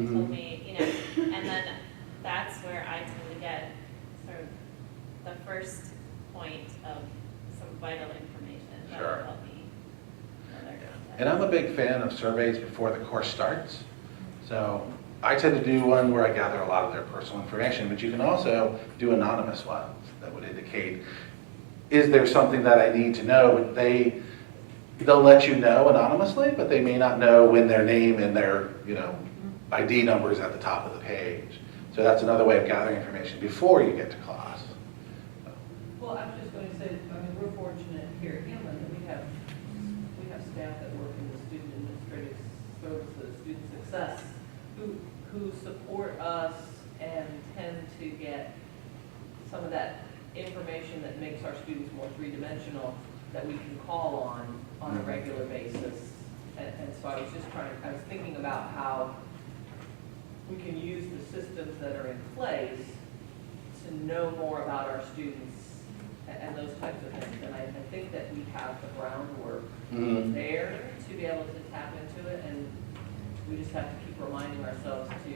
and told me, you know, and then that's where I tend to get sort of the first point of some vital information that Sure. will help me further. And I'm a big fan of surveys before the course starts. So I tend to do one where I gather a lot of their personal information, but you can also do anonymous ones that would indicate, is there something that I need to know? But they'll let you know anonymously, but they may not know when their name and their, you know, ID number is at the top of the page. So that's another way of gathering information before you get to class. Well, I was just going to say, I mean, we're fortunate here at Hamline that we have staff that work in the student administrative services, student success, who support us and tend to get some of that information that makes our students more three-dimensional that we can call on a regular basis. And so I was thinking about how we can use the systems that are in place to know more about our students and those types of things. And I think that we have the groundwork there to be able to tap into it, and we just have to keep reminding ourselves to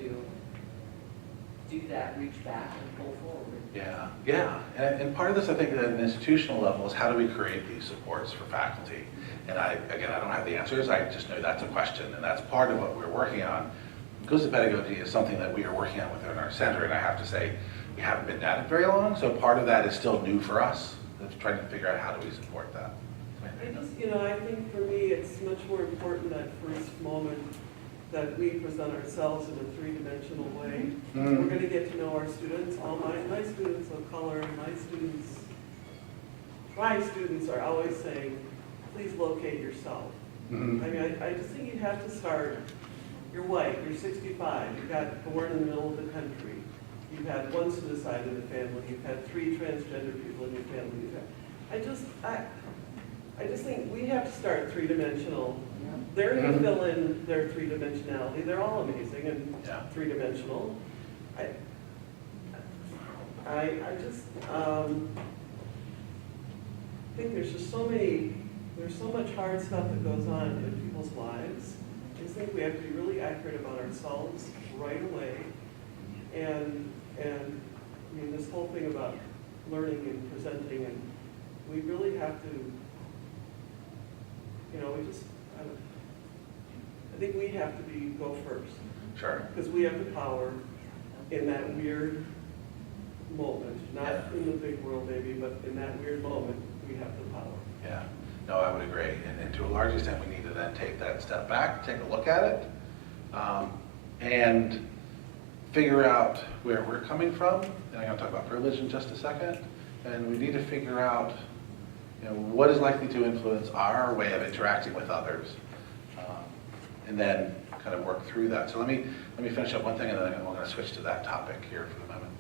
do that, reach back and pull forward. Yeah. And part of this, I think, at an institutional level is how do we create these supports for faculty? And I don't have the answers. I just know that's a question, and that's part of what we're working on. Inclusive pedagogy is something that we are working on within our center, and I have to say, we haven't been at it very long, so part of that is still new for us. That's trying to figure out how do we support that. I think for me, it's much more important that first moment that we present ourselves in a three-dimensional way. We're going to get to know our students. All my students of color, my students are always saying, please locate yourself. I mean, I just think you have to start. You're white, you're 65, you got born in the middle of the country. You've had one suicide in the family, you've had 3 transgender people in your family. I just think we have to start three-dimensional. They're going to fill in their three-dimensionality. They're all amazing and three-dimensional. I just think there's so much hard stuff that goes on in people's lives. I just think we have to be really accurate about ourselves right away. And I mean, this whole thing about learning and presenting, and we really have to, you know, I think we have to go first. Sure. Because we have the power in that weird moment, not in the big world maybe, but in that weird moment, we have the power. Yeah. No, I would agree. And to a large extent, we need to then take that step back, take a look at it, and figure out where we're coming from. And I'm going to talk about privilege in just a second. And we need to figure out, you know, what is likely to influence our way of interacting with others, and then kind of work through that. So let me finish up one thing, and then I'm going to switch to that topic here for a moment.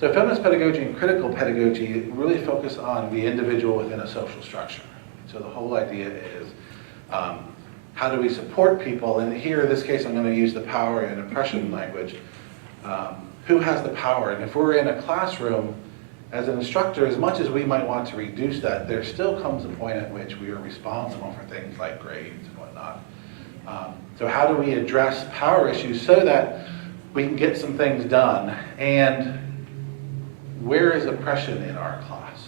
So feminist pedagogy and critical pedagogy really focus on the individual within a social structure. So the whole idea is, how do we support people? And here, in this case, I'm going to use the power and oppression language. Who has the power? And if we're in a classroom, as an instructor, as much as we might want to reduce that, there still comes a point at which we are responsible for things like grades and whatnot. So how do we address power issues so that we can get some things done? And where is oppression in our class?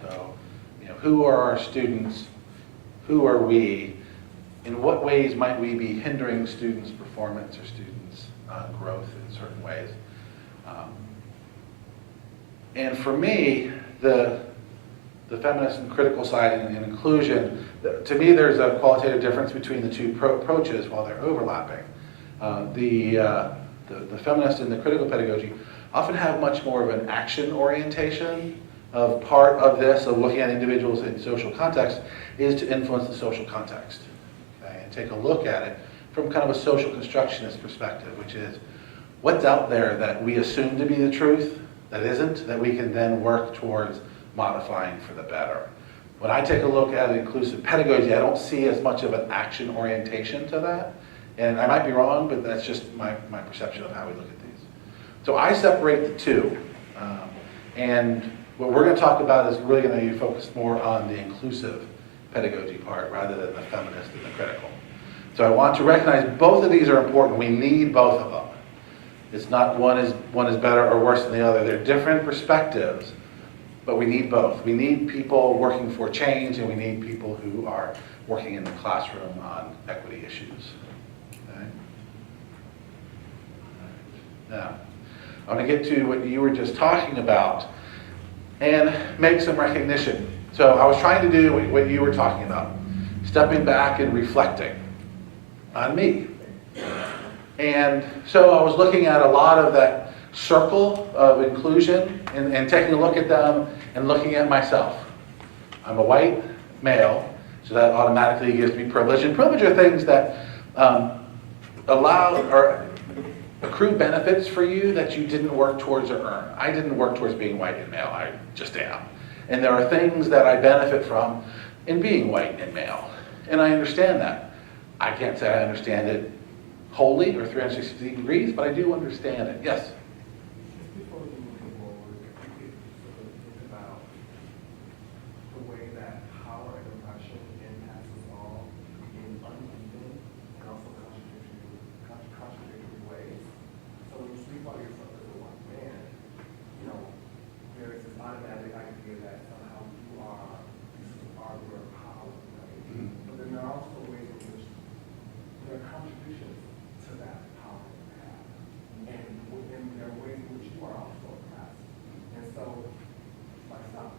So, you know, who are our students? Who are we? In what ways might we be hindering students' performance or students' growth in certain ways? And for me, the feminist and critical side and inclusion, to me there's a qualitative difference between the two approaches while they're overlapping. The feminist and the critical pedagogy often have much more of an action orientation. Of part of this, of looking at individuals in social context, is to influence the social context. Okay? And take a look at it from kind of a social constructionist perspective, which is what's out there that we assume to be the truth, that isn't, that we can then work towards modifying for the better. When I take a look at inclusive pedagogy, I don't see as much of an action orientation to that. And I might be wrong, but that's just my perception of how we look at these. So I separate the two. And what we're going to talk about is really going to be focused more on the inclusive pedagogy part rather than the feminist and the critical. So I want to recognize both of these are important. We need both of them. It's not one is better or worse than the other. They're different perspectives, but we need both. We need people working for change, and we need people who are working in the classroom on equity issues. Okay? Now, I want to get to what you were just talking about and make some recognition. So I was trying to do what you were talking about, stepping back and reflecting on me. And so I was looking at a lot of that circle of inclusion and taking a look at them and looking at myself. I'm a white male, so that automatically gives me privilege. And privilege are things that allow or accrue benefits for you that you didn't work towards or earn. I didn't work towards being white and male, I just am. And there are things that I benefit from in being white and male. And I understand that. I can't say I understand it wholly or 360 degrees, but I do understand it. Yes? Just before we move forward, if you could sort of think about the way that power and oppression impacts us all in uneven and also contradictory ways. So when you speak about yourself as a white man, you know, there is this automatic idea that somehow you are this arbiter of power, right? But then there are also ways in which there are contributions to that power that you have. And there are ways in which you are also oppressed. And so, myself,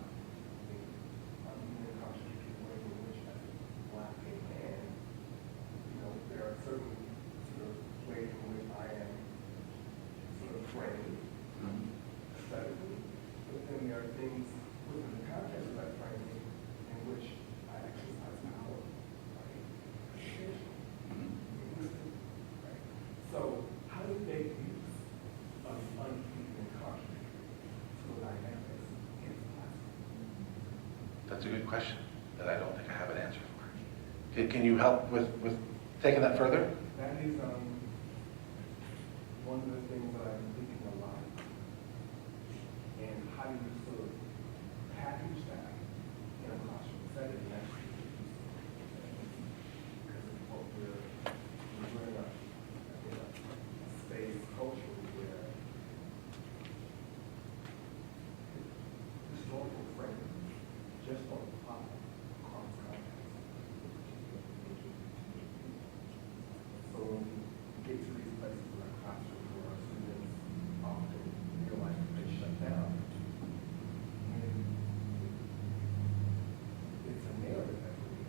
I'm even contradictory ways in which as a black gay man, you know, there are certain sort of ways in which I am sort of framed aesthetically, but then there are things within the context of that framing in which I exercise power, right? Right? So how do you make use of the uneven and contradictory sort of dynamics in the classroom? That's a good question that I don't think I have an answer for. Can you help with taking that further? That is one of the things that I'm thinking a lot. And how do you sort of package that in a classroom setting? That's because of what we're in a space culturally where historical framing just don't apply across contexts. So when we get to these places in our classroom where our students often feel like they shut down, and it's a narrative that we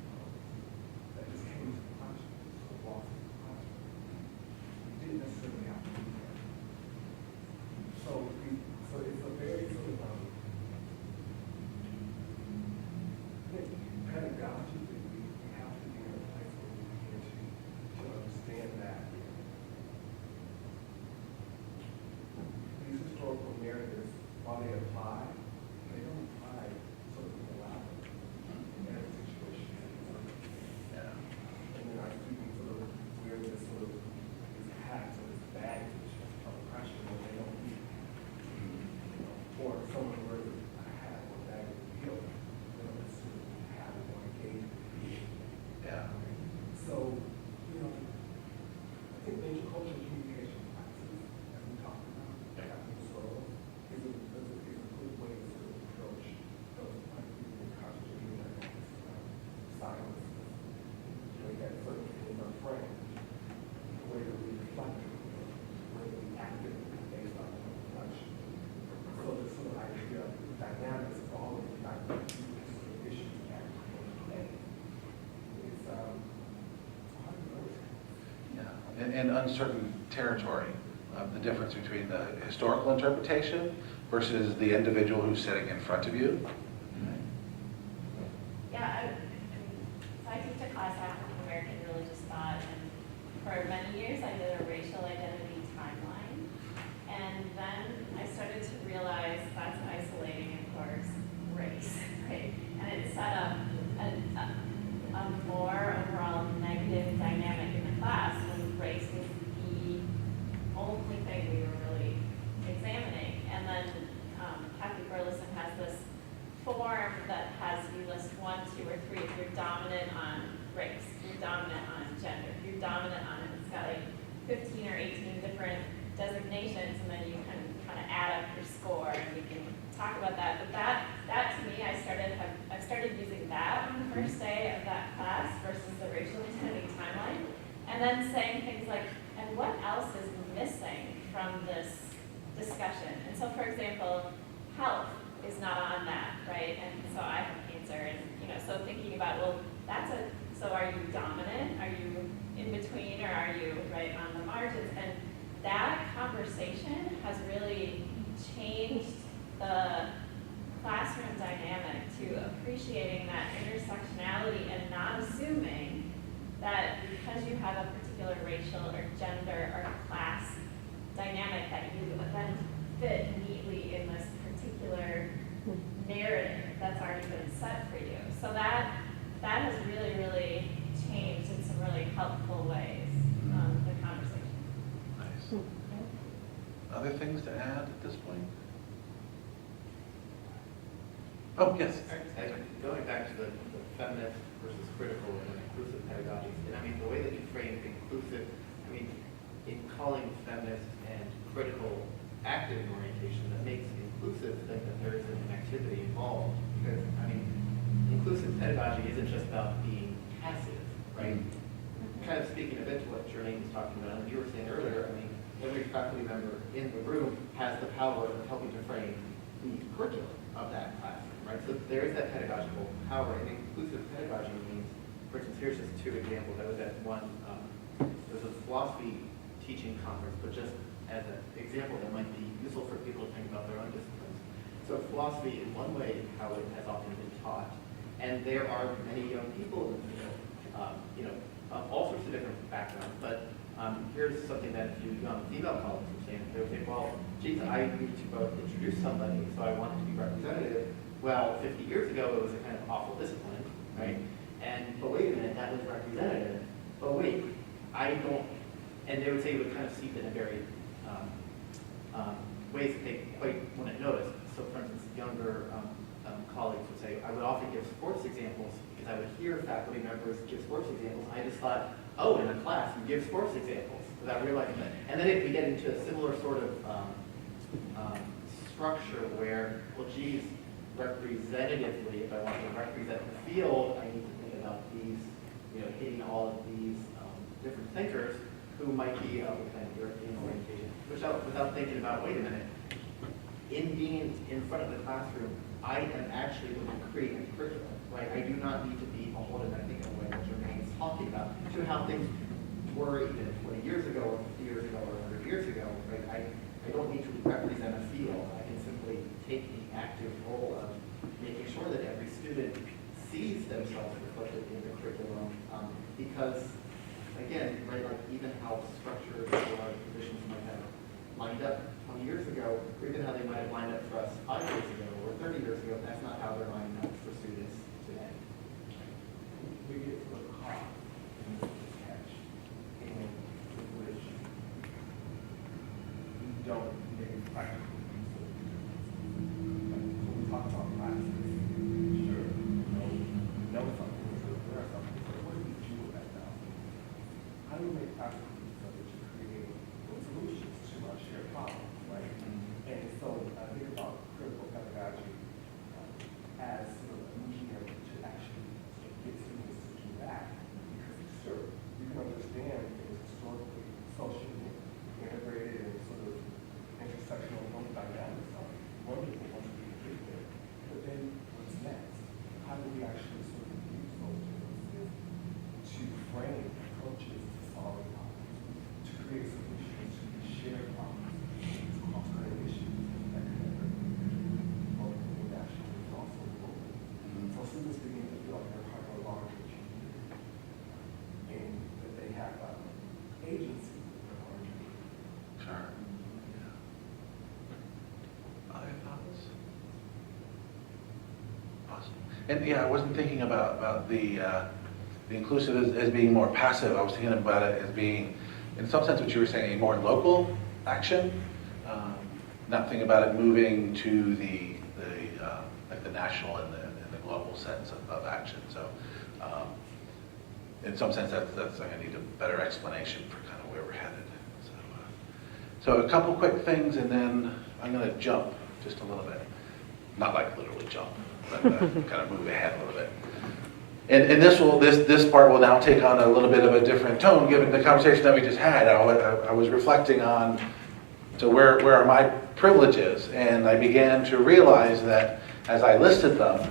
that just came into the classroom, sort of walked into the classroom. We didn't necessarily have to do that. So it's a very sort of pedagogy that we have to be in a place where we begin to understand that these historical narratives, while they apply, they don't apply sort of morality in every situation. Yeah. And then our students sort of wear this sort of this hat or this baggage of oppression when they don't need it. You know, or someone wears a hat or baggage of guilt, they don't necessarily have it or engage with it. Yeah. So, you know, I think intercultural communication practices, as we talked about, happening so is a good way to sort of approach those uneven and contradictory dynamics around silence. The way that certain things are framed, the way that we reflect, the way that we act based on reflection. So the sort of idea of dynamics of all of these dynamics, sort of issues that play. It's hard to understand. Yeah. In uncertain territory, the difference between the historical interpretation versus the individual who's sitting in front of you. Yeah, so I teach a class on American religious thought, and for many years I did a racial identity timeline. And then I started to realize that's isolating, of course, race, right? And it set up a more overall negative dynamic in the class when race was the only thing we were really examining. And then Kathy Burleson has this form that has you list 1, 2, or 3 if you're dominant on race, you're dominant on gender, if you're dominant on it. It's got like 50 at this point? Oh, yes. Going back to the feminist versus critical and inclusive pedagogies, and I mean, the way that you frame inclusive, I mean, in calling feminist and critical active orientation, that makes inclusive think that there isn't an activity involved. Because, I mean, inclusive pedagogy isn't just about being passive, right? Kind of speaking a bit to what Jermaine was talking about, and you were saying earlier, I mean, every faculty member in the room has the power of helping to frame the curriculum of that classroom, right? So there is that pedagogical power, and inclusive pedagogy means, for instance, here's just two examples. I was at one, there was a philosophy teaching conference, but just as an example that might be useful for people to think about their own disciplines. So philosophy in one way, how it has often been taught, and there are many young people in the field, of all sorts of different backgrounds, but here's something that a few young female colleagues were saying. They would say, well, geez, I need to both introduce somebody, so I want it to be representative. Well, 50 years ago, it was a kind of awful discipline, right? But wait a minute, that was representative. But wait, I don't, and they would say it would kind of seep in a very ways that they quite wouldn't notice. So for instance, younger colleagues would say, I would often give sports examples because I would hear faculty members give sports examples. I just thought, oh, in a class, you give sports examples without realizing that. And then if we get into a similar sort of structure where, well, geez, representatively, if I want to represent the field, I need to think about these, hitting all of these different thinkers who might be of a kind of European orientation, without thinking about, wait a minute, in being in front of the classroom, I am actually going to create a curriculum, right? I do not need to be beholden, I think, in the way that Jermaine is talking about, to how things were even 20 years ago, or 50 years ago, or 100 years ago, right? I don't need to represent a field. I can simply take the active role of making sure that every student sees themselves reflected in the curriculum, because, again, right, like even how structures or positions might have lined up 20 years ago, or even how they might have lined up for us 5 years ago or 30 years ago, that's not how they're lining up for students today. We get to a cost in this catch, in which we don't make practical use of it. So we talk about classes, sure, know something, so there are something, but what do we do with that now? How do we make practical use of it to create solutions to our shared problems, right? And so I think about critical pedagogy as sort of a medium to actually sort of get students to do that. Because sure, you can understand it was historically, socially integrated and sort of intersectional dynamics are wonderful once we get there. But then what's next? How do we actually sort of use those differences to frame approaches to solving problems, to create solutions to these shared problems, to cross-cutting issues that connect both internationally and also globally. So students begin to feel like they're part of a larger community and that they have agency in the larger community. Sure. Other thoughts? Awesome. And yeah, I wasn't thinking about the inclusive as being more passive. I was thinking about it as being, in some sense, what you were saying, a more local action. Not thinking about it moving to like the national and the global sense of action. So, in some sense, that's I need a better explanation for kind of where we're headed. So a couple quick things, and then I'm going to jump just a little bit. Not like literally jump, but kind of move ahead a little bit. And this part will now take on a little bit of a different tone, given the conversation that we just had. I was reflecting on, so where are my privileges? And I began to realize that as I listed them,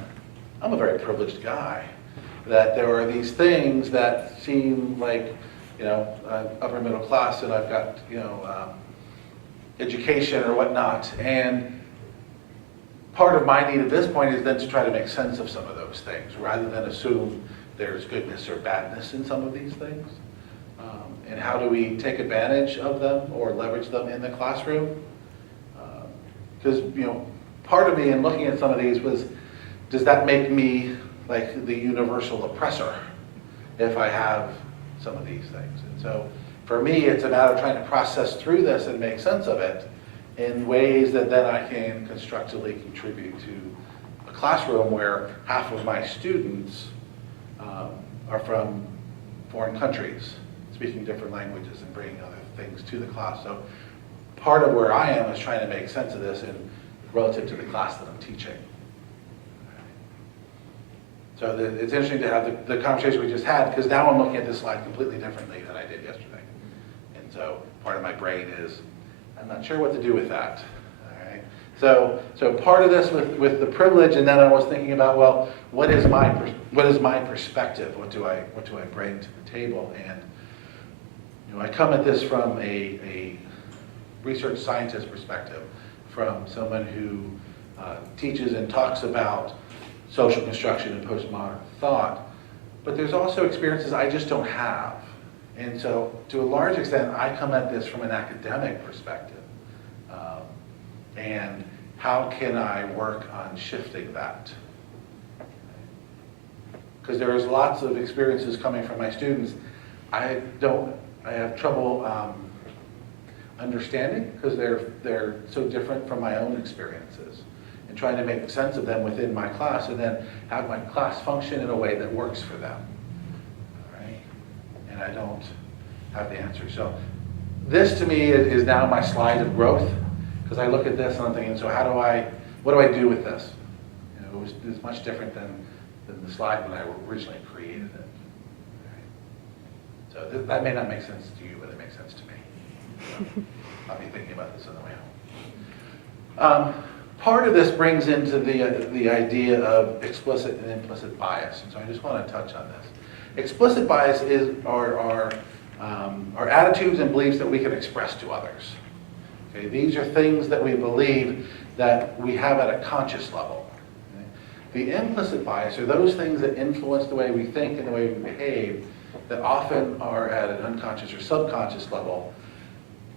I'm a very privileged guy. That there are these things that seem like, upper middle class, and I've got, education or whatnot. And part of my need at this point is then to try to make sense of some of those things, rather than assume there's goodness or badness in some of these things. And how do we take advantage of them or leverage them in the classroom? Because, part of me in looking at some of these was, does that make me like the universal oppressor if I have some of these things? And so for me, it's a matter of trying to process through this and make sense of it in ways that then I can constructively contribute to a classroom where half of my students are from foreign countries, speaking different languages and bringing other things to the class. So part of where I am is trying to make sense of this in relative to the class that I'm teaching. So it's interesting to have the conversation we just had, because now I'm looking at this slide completely differently than I did yesterday. And so part of my brain is, I'm not sure what to do with that. All right? So part of this with the privilege, and then I was thinking about, well, what is my perspective? What do I bring to the table? And I come at this from a research scientist perspective, from someone who teaches and talks about social construction and postmodern thought, but there's also experiences I just don't have. And so to a large extent, I come at this from an academic perspective. And how can I work on shifting that? Because there's lots of experiences coming from my students I have trouble understanding, because they're so different from my own experiences, and trying to make sense of them within my class, and then have my class function in a way that works for them. All right? And I don't have the answer. So this to me is now my slide of growth, because I look at this and I'm thinking, so what do I do with this? It's much different than the slide when I originally created it. All right? So that may not make sense to you, but it makes sense to me. So I'll be thinking about this on the way home. Part of this brings into the idea of explicit and implicit bias, and so I just want to touch on this. Explicit bias are attitudes and beliefs that we can express to others. Okay? These are things that we believe that we have at a conscious level. Okay? The implicit bias are those things that influence the way we think and the way we behave, that often are at an unconscious or subconscious level,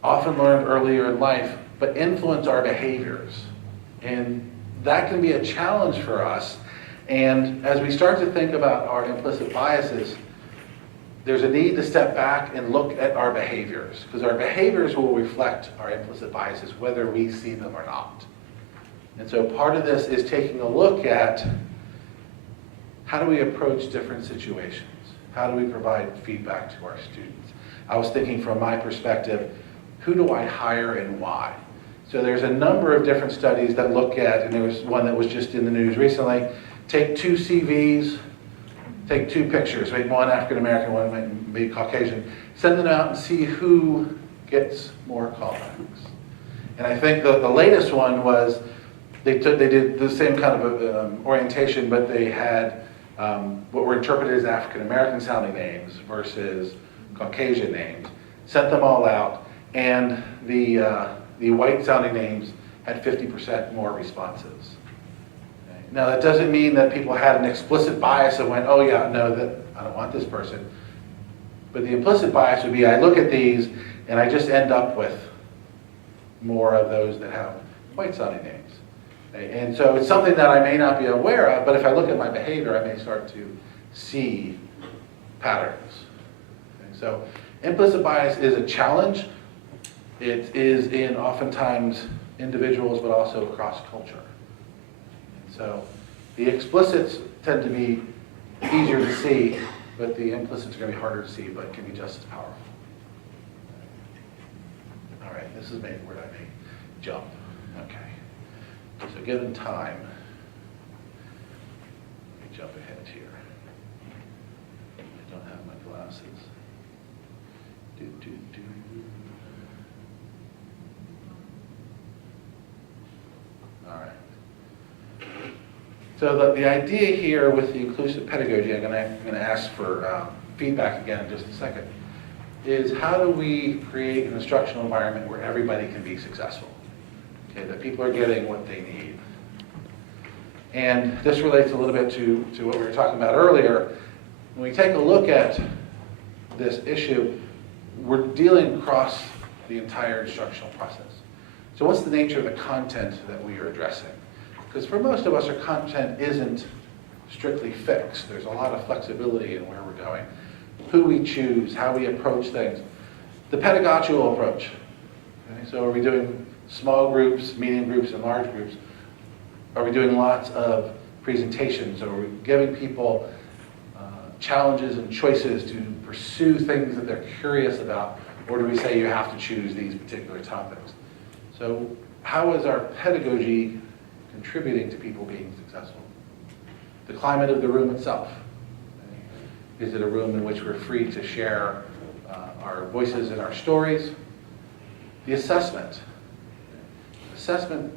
often learned earlier in life, but influence our behaviors. And that can be a challenge for us. And as we start to think about our implicit biases, there's a need to step back and look at our behaviors, because our behaviors will reflect our implicit biases, whether we see them or not. And so part of this is taking a look at how do we approach different situations? How do we provide feedback to our students? I was thinking from my perspective, who do I hire and why? So there's a number of different studies that look at, and there was one that was just in the news recently, take 2 CVs, take 2 pictures, maybe one African-American, one might be Caucasian, send them out and see who gets more callbacks. And I think the latest one was, they did the same kind of orientation, but they had what were interpreted as African-American sounding names versus Caucasian names, sent them all out, and the white sounding names had 50% more responses. Okay. Now that doesn't mean that people had an explicit bias and went, oh yeah, no, I don't want this person. But the implicit bias would be, I look at these and I just end up with more of those that have white sounding names. Okay. And so it's something that I may not be aware of, but if I look at my behavior, I may start to see patterns. Okay. So implicit bias is a challenge. It is in oftentimes individuals, but also across culture. And so the explicits tend to be easier to see, but the implicits are going to be harder to see, but can be just as powerful. All right, this is maybe where I may jump. Okay, so given time, let me jump ahead here. I don't have my glasses. All right. So the idea here with the inclusive pedagogy, I'm going to ask for feedback again in just a second, is how do we create an instructional environment where everybody can be successful? Okay, that people are getting what they need. And this relates a little bit to what we were talking about earlier. When we take a look at this issue, we're dealing across the entire instructional process. So what's the nature of the content that we are addressing? Because for most of us, our content isn't strictly fixed. There's a lot of flexibility in where we're going, who we choose, how we approach things. The pedagogical approach. Okay? So are we doing small groups, medium groups, and large groups? Are we doing lots of presentations? Are we giving people challenges and choices to pursue things that they're curious about? Or do we say you have to choose these particular topics? So how is our pedagogy contributing to people being successful? The climate of the room itself. Is it a room in which we're free to share our voices and our stories? The assessment. Assessment,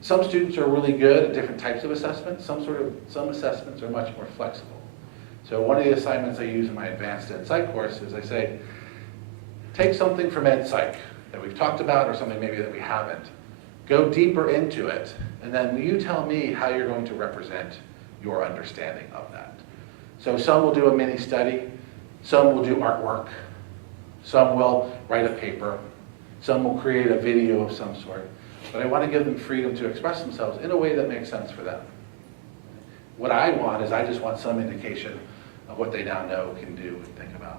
some students are really good at different types of assessment. Some assessments are much more flexible. So one of the assignments I use in my advanced ed psych course is I say, take something from ed psych that we've talked about or something maybe that we haven't. Go deeper into it, and then you tell me how you're going to represent your understanding of that. So some will do a mini study, some will do artwork, some will write a paper, some will create a video of some sort. But I want to give them freedom to express themselves in a way that makes sense for them. What I want is I just want some indication of what they now know, can do, and think about.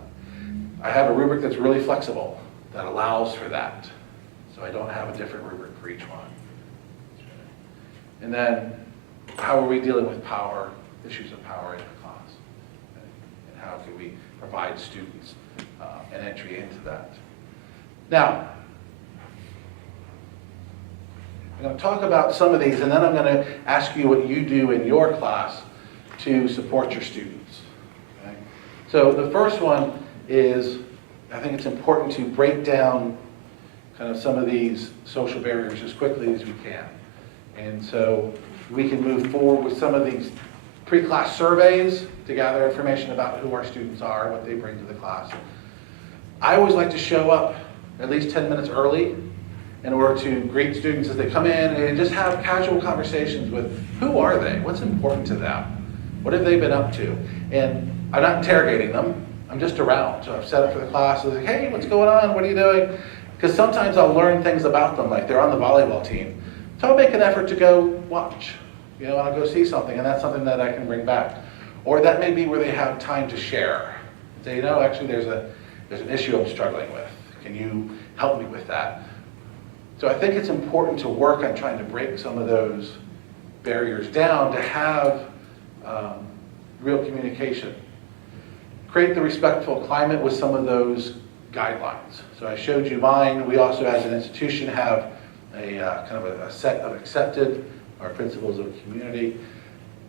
I have a rubric that's really flexible, that allows for that. So I don't have a different rubric for each one. And then, how are we dealing with power, issues of power in the class? And how can we provide students an entry into that? Now, I'm going to talk about some of these, and then I'm going to ask you what you do in your class to support your students. Okay? So the first one is, I think it's important to break down kind of some of these social barriers as quickly as we can. And so we can move forward with some of these pre-class surveys to gather information about who our students are, what they bring to the class. I always like to show up at least 10 minutes early in order to greet students as they come in and just have casual conversations with who are they, what's important to them, what have they been up to. And I'm not interrogating them, I'm just around. So I've set up for the class, I was like, hey, what's going on, what are you doing? Because sometimes I'll learn things about them, like they're on the volleyball team. So I'll make an effort to go watch, and I'll go see something, and that's something that I can bring back. Or that may be where they have time to share. Say, actually there's an issue I'm struggling with. Can you help me with that? So I think it's important to work on trying to break some of those barriers down to have real communication. Create the respectful climate with some of those guidelines. So I showed you mine. We also, as an institution, have a kind of a set of accepted, our principles of community.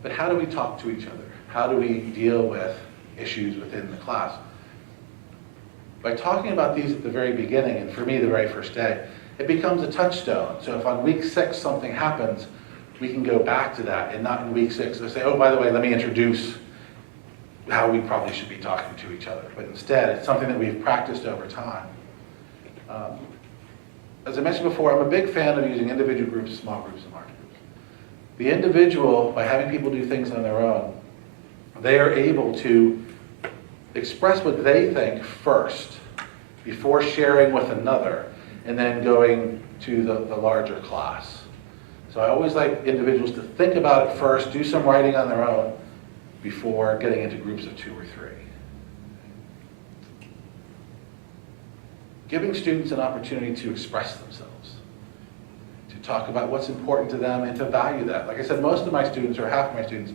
But how do we talk to each other? How do we deal with issues within the class? By talking about these at the very beginning, and for me, the very first day, it becomes a touchstone. So if on week 6 something happens, we can go back to that, and not in week 6 say, oh, by the way, let me introduce how we probably should be talking to each other. But instead, it's something that we've practiced over time. As I mentioned before, I'm a big fan of using individual groups, small groups, and large groups. The individual, by having people do things on their own, they are able to express what they think first before sharing with another and then going to the larger class. So I always like individuals to think about it first, do some writing on their own before getting into groups of 2 or 3. Giving students an opportunity to express themselves, to talk about what's important to them and to value that. Like I said, most of my students, or half of my students,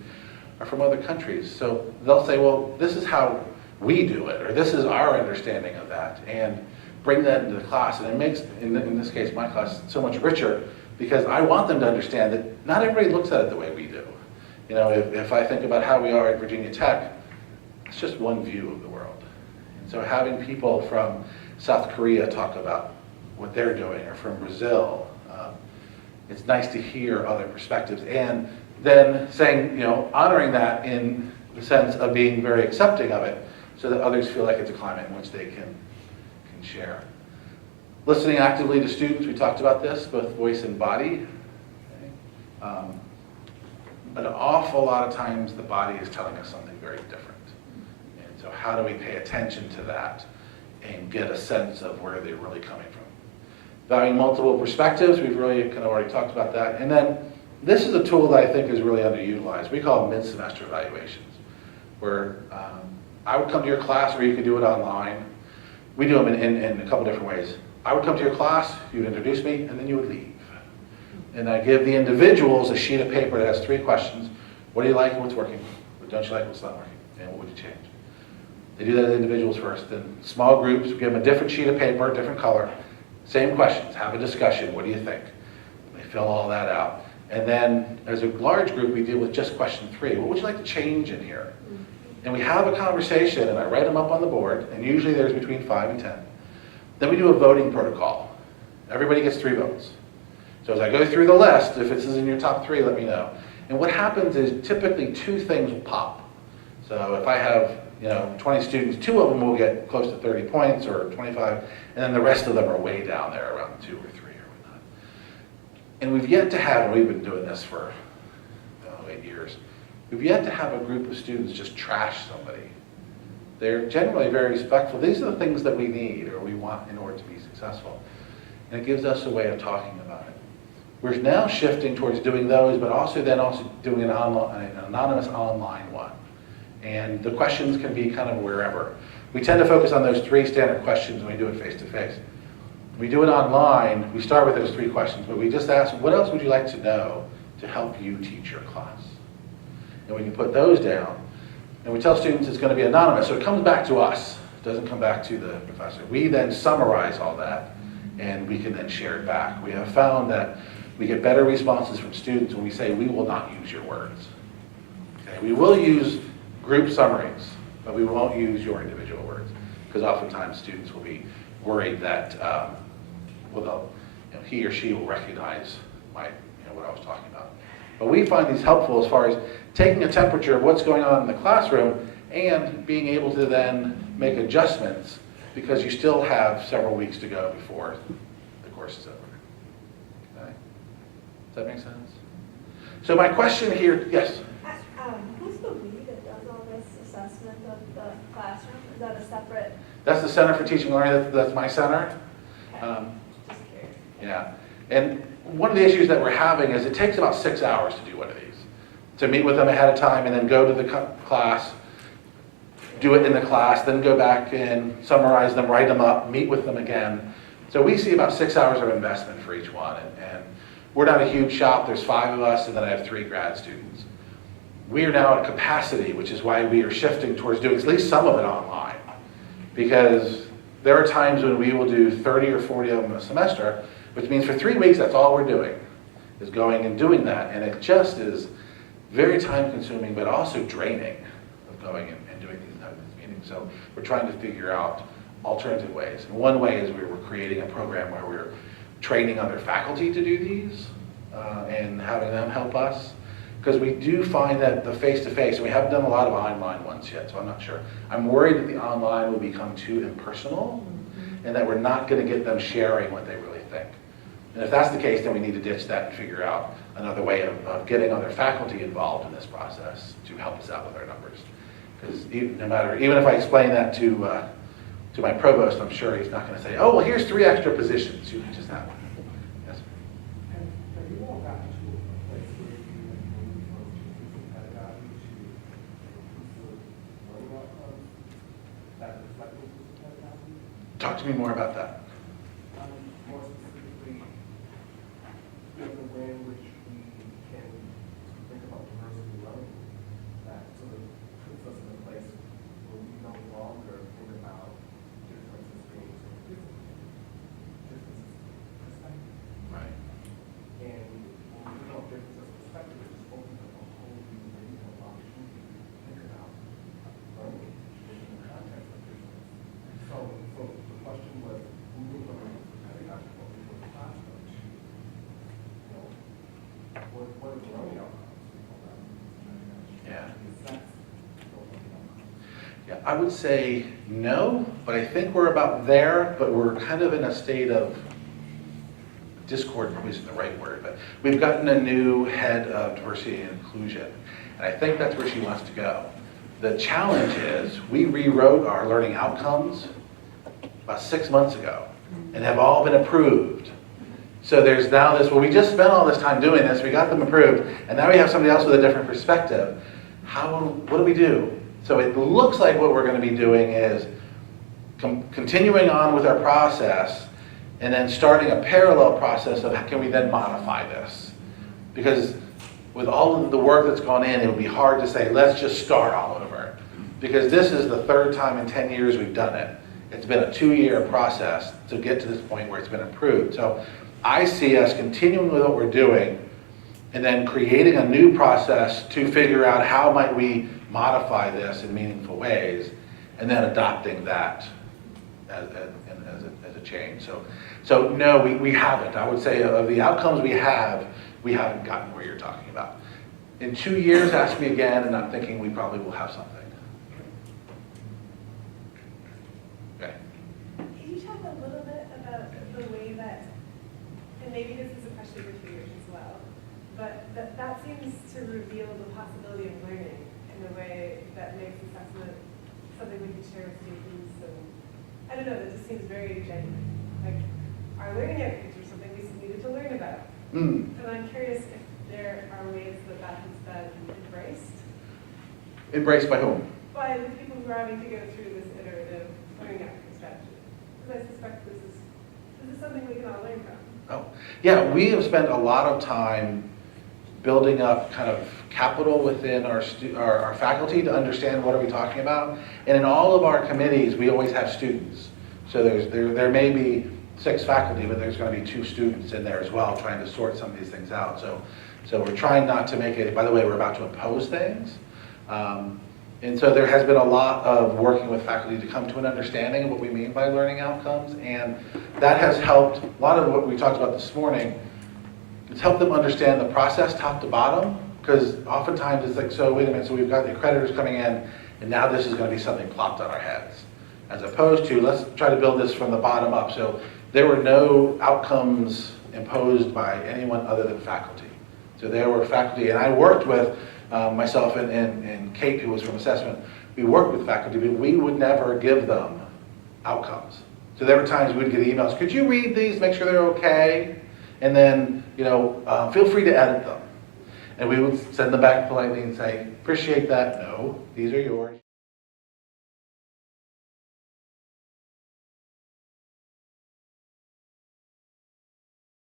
are from other countries. So they'll say, well, this is how we do it, or this is our understanding of that, and bring that into the class. And it makes, in this case, my class, so much richer, because I want them to understand that not everybody looks at it the way we do. If I think about how we are at Virginia Tech, it's just one view of the world. And so having people from South Korea talk about what they're doing, or from Brazil, it's nice to hear other perspectives, and then saying, honoring that in the sense of being very accepting of it, so that others feel like it's a climate in which they can share. Listening actively to students, we talked about this, both voice and body. Okay. An awful lot of times the body is telling us something very different. And so how do we pay attention to that and get a sense of where they're really coming from? Valuing multiple perspectives, we've really kind of already talked about that. And then this is a tool that I think is really underutilized. We call them mid-semester evaluations, where I would come to your class, or you could do it online. We do them in a couple different ways. I would come to your class, you would introduce me, and then you would leave. And I give the individuals a sheet of paper that has 3 questions. What do you like and what's working? What don't you like and what's not working? And what would you change? They do that to individuals first. Then small groups, we give them a different sheet of paper, different color. Same questions, have a discussion, what do you think? They fill all that out. And then as a large group, we deal with just question 3. What would you like to change in here? And we have a conversation, and I write them up on the board, and usually there's between 5 and 10. Then we do a voting protocol. Everybody gets 3 votes. So as I go through the list, if this is in your top 3, let me know. And what happens is typically 2 things will pop. So if I have 20 students, 2 of them will get close to 30 points or 25, and then the rest of them are way down there around 2 or 3 or whatnot. And we've yet to have, and we've been doing this for 8 years, we've yet to have a group of students just trash somebody. They're generally very respectful. These are the things that we need or we want in order to be successful. And it gives us a way of talking about it. We're now shifting towards doing those, but also doing an anonymous online one. And the questions can be kind of wherever. We tend to focus on those 3 standard questions when we do it face-to-face. When we do it online, we start with those 3 questions, but we just ask, what else would you like to know to help you teach your class? And we can put those down. And we tell students it's going to be anonymous, so it comes back to us. It doesn't come back to the professor. We then summarize all that, and we can then share it back. We have found that we get better responses from students when we say, we will not use your words. Okay? We will use group summaries, but we won't use your individual words, because oftentimes students will be worried that he or she will recognize what I was talking about. But we find these helpful as far as taking a temperature of what's going on in the classroom and being able to then make adjustments because you still have several weeks to go before the course is over. Okay? Does that make sense? So my question here, yes? Who's the we that does all this assessment of the classroom? Is that a separate? That's the Center for Teaching and Learning. That's my center. Okay. Just curious. Yeah. And one of the issues that we're having is it takes about 6 hours to do one of these. To meet with them ahead of time and then go to the class, do it in the class, then go back and summarize them, write them up, meet with them again. So we see about 6 hours of investment for each one. And we're not a huge shop. There's 5 of us, and then I have 3 grad students. We are now at capacity, which is why we are shifting towards doing at least some of it online. Because there are times when we will do 30 or 40 of them a semester, which means for 3 weeks, that's all we're doing, is going and doing that. And it just is very time consuming, but also draining of going and doing these types of meetings. So we're trying to figure out alternative ways. And one way is we were creating a program where we're training other faculty to do these and having them help us. Because we do find that the face-to-face, and we haven't done a lot of online ones yet, so I'm not sure. I'm worried that the online will become too impersonal and that we're not going to get them sharing what they really think. And if that's the case, then we need to ditch that and figure out another way of getting other faculty involved in this process to help us out with our numbers. Because even if I explain that to my provost, I'm sure he's not going to say, oh, well, here's 3 extra positions. You can just have one. Yes? Have you all gotten to a place where you can move from inclusive pedagogy to inclusive learning outcomes that reflect inclusive pedagogy? Talk to me more about that. More specifically, the way in which we can think about diversity learning that sort of puts us in a place where we no longer think about differences being differences perspective. Right. And when we think about differences perspective, it just opens up a whole new window of opportunity to think about learning in the context of difference. So the question was, moving from pedagogy into the classroom, what are the learning outcomes from pedagogy? Yeah. Is that the learning outcomes? Yeah, I would say no, but I think we're about there, but we're kind of in a state of discord, probably isn't the right word, but we've gotten a new head of diversity and inclusion, and I think that's where she wants to go. The challenge is we rewrote our learning outcomes about 6 months ago and have all been approved. So there's now this, well, we just spent all this time doing this, we got them approved, and now we have somebody else with a different perspective. What do we do? So it looks like what we're going to be doing is continuing on with our process and then starting a parallel process of how can we then modify this? Because with all of the work that's gone in, it would be hard to say, let's just start all over. Because this is the third time in 10 years we've done it. It's been a 2-year process to get to this point where it's been approved. So I see us continuing with what we're doing and then creating a new process to figure out how might we modify this in meaningful ways, and then adopting that as a change. So no, we haven't. I would say of the outcomes we haven't gotten where you're talking about. In 2 years, ask me again, and I'm thinking we probably will have something. Okay. Can you talk a little bit about the way that, and maybe this is a question for tutors as well, but that seems to reveal the possibility of learning in a way that makes assessment something we can share with students, and I don't know, that just seems very genuine. Like, our learning outcomes are something we needed to learn about. And I'm curious if there are ways that that has been embraced. Embraced by whom? By the people who are having to go through this iterative learning outcome strategy. Because I suspect this is something we can all learn from. Oh, yeah, we have spent a lot of time building up kind of capital within our faculty to understand what are we talking about. And in all of our committees, we always have students. So there may be 6 faculty, but there's going to be 2 students in there as well, trying to sort some of these things out. So we're trying not to make it, by the way, we're about to impose things. And so there has been a lot of working with faculty to come to an understanding of what we mean by learning outcomes. And that has helped, a lot of what we talked about this morning, it's helped them understand the process top to bottom. Because oftentimes it's like, so wait a minute, so we've got the accreditors coming in, and now this is going to be something plopped on our heads. As opposed to, let's try to build this from the bottom up. So there were no outcomes imposed by anyone other than faculty. So there were faculty, and I worked with myself and Kate, who was from assessment. We worked with faculty, but we would never give them outcomes. So there were times we'd get emails, could you read these, make sure they're okay? And then, feel free to edit them. And we would send them back politely and say, appreciate that, no, these are yours.